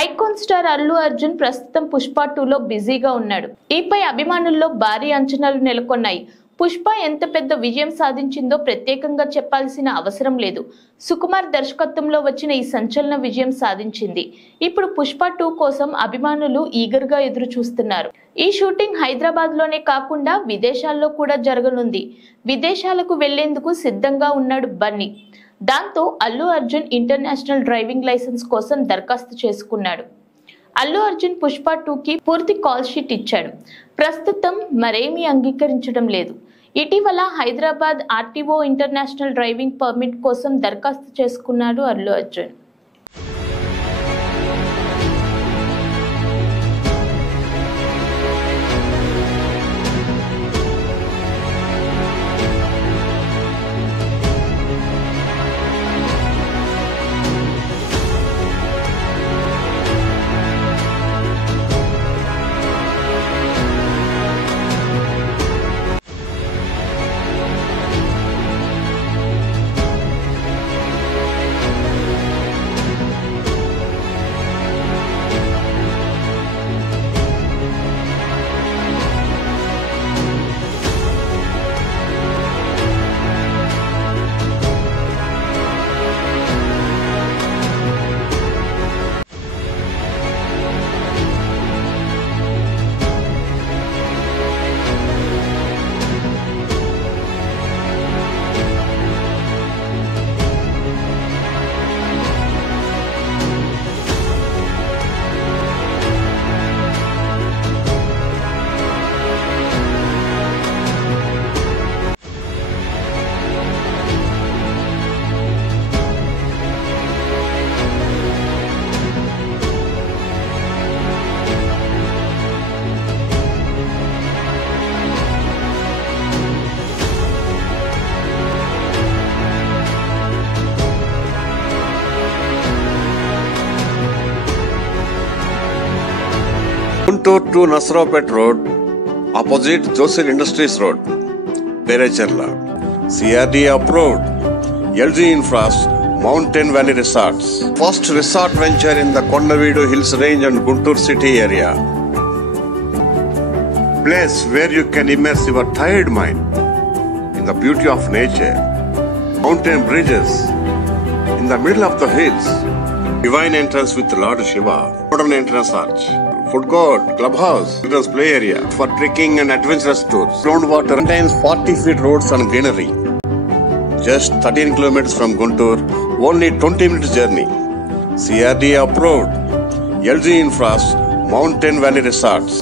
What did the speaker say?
Icon star Allu Arjun ప్రస్తుతం పుష్ప 2లో బిజీగా ఉన్నాడు. ఈపై అభిమానుల్లో భారీ అంచనాలు నెలకొన్నాయి. పుష్ప ఎంత పెద్ద విజయం సాధించిందో ప్రత్యేకంగా చెప్పాల్సిన అవసరం లేదు. సుకుమార్ దర్శకత్వంలో వచ్చిన ఈ సంచలన విజయం సాధించింది. ఇప్పుడు పుష్ప 2 కోసం అభిమానులు ఈగర్గా ఎదురు చూస్తున్నారు. ఈ షూటింగ్ హైదరాబాద్ లోనే కాకుండా విదేశాల్లో కూడా జరగనుంది. విదేశాలకు వెళ్లేందుకు సిద్ధంగా ఉన్నాడు బన్నీ. దాంతో Allu Arjun international driving license కోసం దరఖాస్తు చేసుకున్నాడు. అల్లు అర్జున్ పుష్ప 2కి పూర్తి కాల్ షీట్ ఇచ్చాడు. ప్రస్తుతం మరేమీ అంగీకరించడం లేదు. ఇటీవల Hyderabad RTO international driving permit కోసం దరఖాస్తు చేసుకున్నాడు Allu Arjun. Guntur to Nasrawpet Road, opposite Josil Industries Road, Perechella. CRD approved. LG Infras, Mountain Valley Resorts. First resort venture in the Kondaveedu Hills Range and Guntur city area. Place where you can immerse your tired mind in the beauty of nature. Mountain bridges in the middle of the hills. Divine entrance with Lord Shiva. Modern entrance arch. Food court, clubhouse, children's play area for trekking and adventurous tours. Groundwater contains 40 feet roads and greenery. Just 13 kilometers from Guntur, only 20 minutes journey. CRD approved. LG Infras, Mountain Valley Resorts.